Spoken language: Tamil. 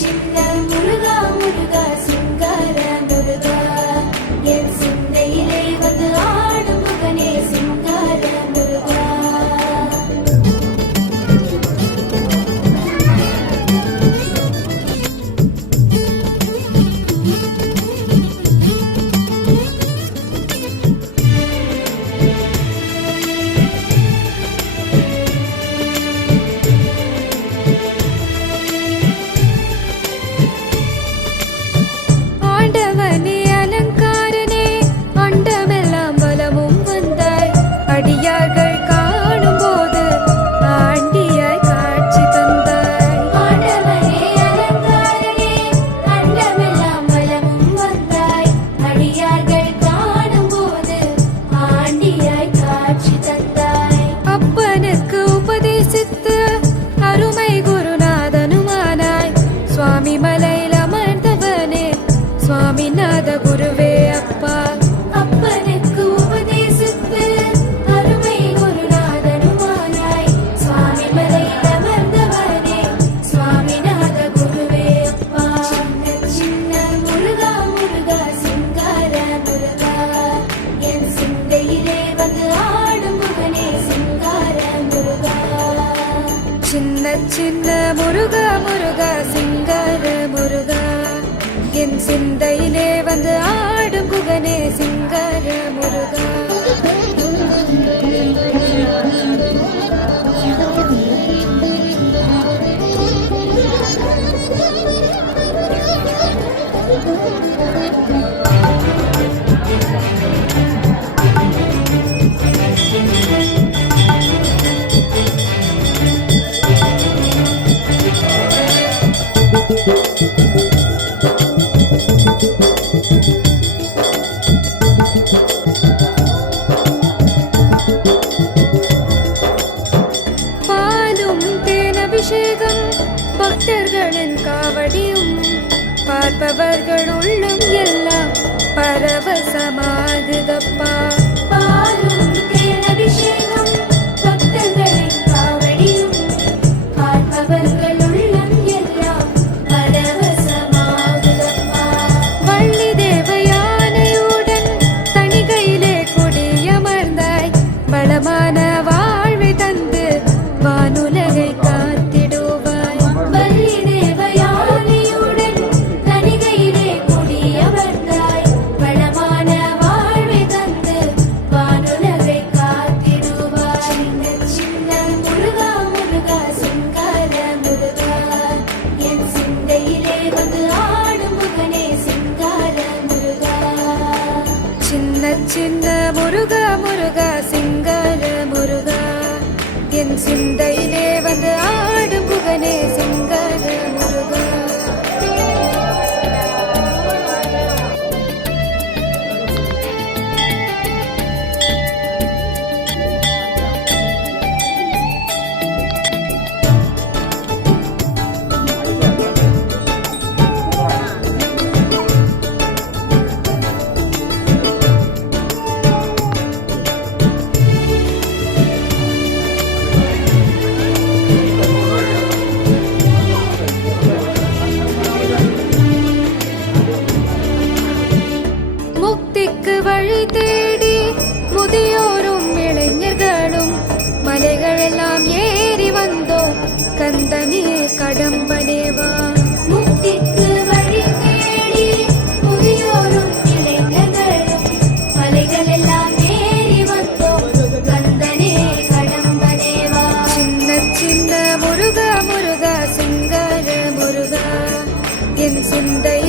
சின்ன முருகா முருகா சிங்கார முருகா என் சிந்தையிலே வந்து ஆடும் முகனே சிங்கார முருகா சின்ன முருகா முருகா சிங்கார முருகா என் சிந்தையிலே வந்து ஆடும் குகனே சிங்கார முருகா பக்தர்களின் காவடியும் பார்ப்பவர்கள் உள்ளம் எல்லாம் பரவசமாகுதப்பா பாலும் தேனபிஷேகம் பக்தர்களின் காவடியும் பார்ப்பவர்கள் உள்ளம் எல்லாம் பரவசமாகுதப்பா வள்ளி தேவயானையுடன் தணிகையிலே கொடியமர்ந்தாய் பலமான வாழ்வை தந்து வானுலகை சின்ன முருகா முருகா சிங்கார முருகா என் சிந்தையிலே வந்து ஆடும் குகனே சிங்கார முருகா வழி தேடி முதியோரும் இளைஞர்களும் மலைகளெல்லாம் ஏறி வந்தோம் கந்தனே கடம்பனேவா முக்திக்கு வழி தேடி முதியோரும் இளைஞர்களும் மலைகளெல்லாம் ஏறி வந்தோம் கந்தனே கடம்பனேவா சின்ன முருகா முருகா சிங்கார முருகா என் சிந்தை